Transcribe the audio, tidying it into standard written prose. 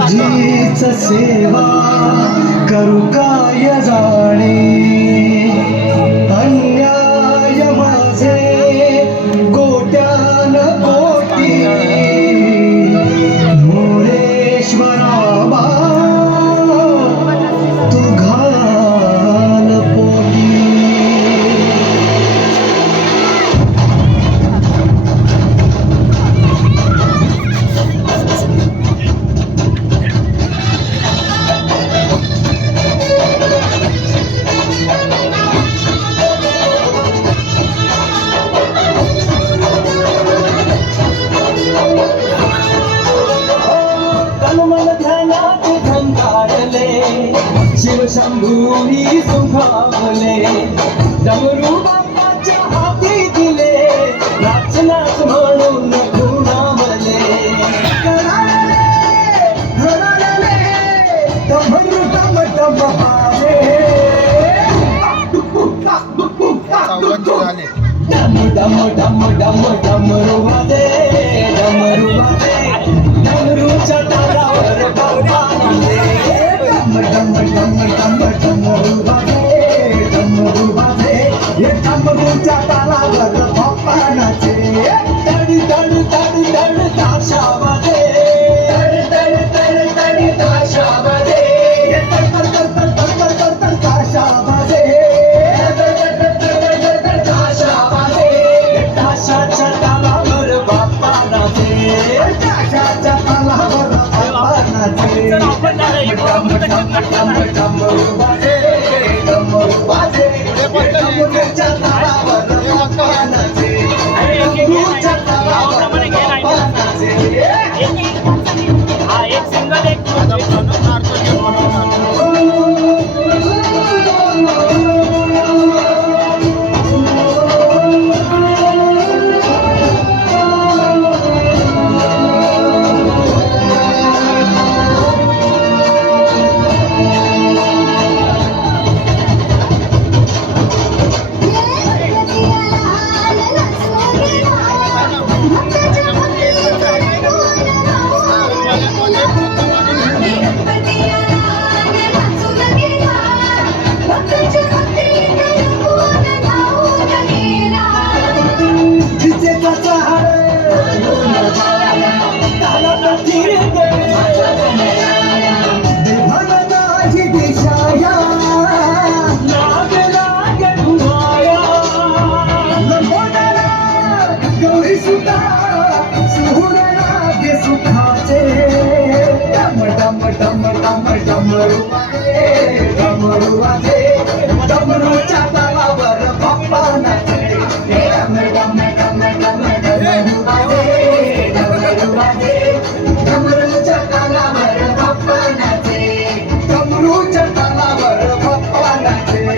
तुझीच सेवा करू काय जाणे, अन्याय माझे कोट्यान कोटी मोरेश्वरा बा तू घाल पोटी. शिवशंभूनी सुखावले, डमरू बाप्पाच्या हाती दिले, नाच नाच म्हणून खुणावले. डमरू डम डम वाजे, डम डम डम डम डमरू वाजे, डमरू वाजे, डमरूच्या तालावर बाप्पा नाचे. डम डम डम डमरू वाजे, डमरू वाजे, हे डमरूच्या तालावर बाप्पा नाचे. तड तड तड तड ताशा वाजे, तड तड तड तड ताशा वाजे, तड तड तड तड तड तड तड ताशा वाजे, तड तड तड तड तड ताशा वाजे. ताशाच्या तालावर बाप्पा नाचे, ताशाच्या तालावर बाप्पा नाचे. डमरू वाजे, डमरू वाजे, डमरूच्या तालावर बाप्पा नाचे, डमरूच्या तालावर बाप्पा नाचे. हा एक सिंगल एक डमरूच्या तालावर बाप्पा नाचे. डमरू वाजे, डमरू वाजे, डमरूच्या तालावर बाप्पा नाचे, डमरूच्या तालावर बाप्पा नाचे.